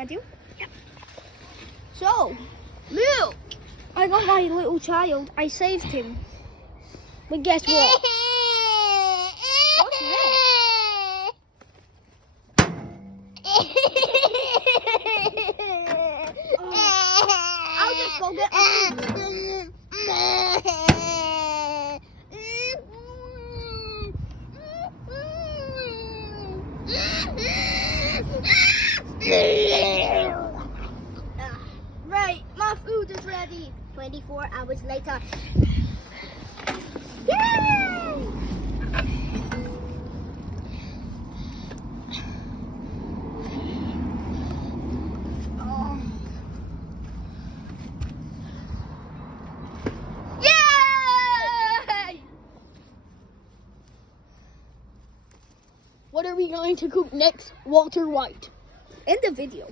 I do? Yep. So, Milk. I got my little child. I saved him. But guess what? What's this? I'll just go get my food. Right, my food is ready. 24 hours later. Yay! Oh. Yay! What are we going to cook next, Walter White? In the video,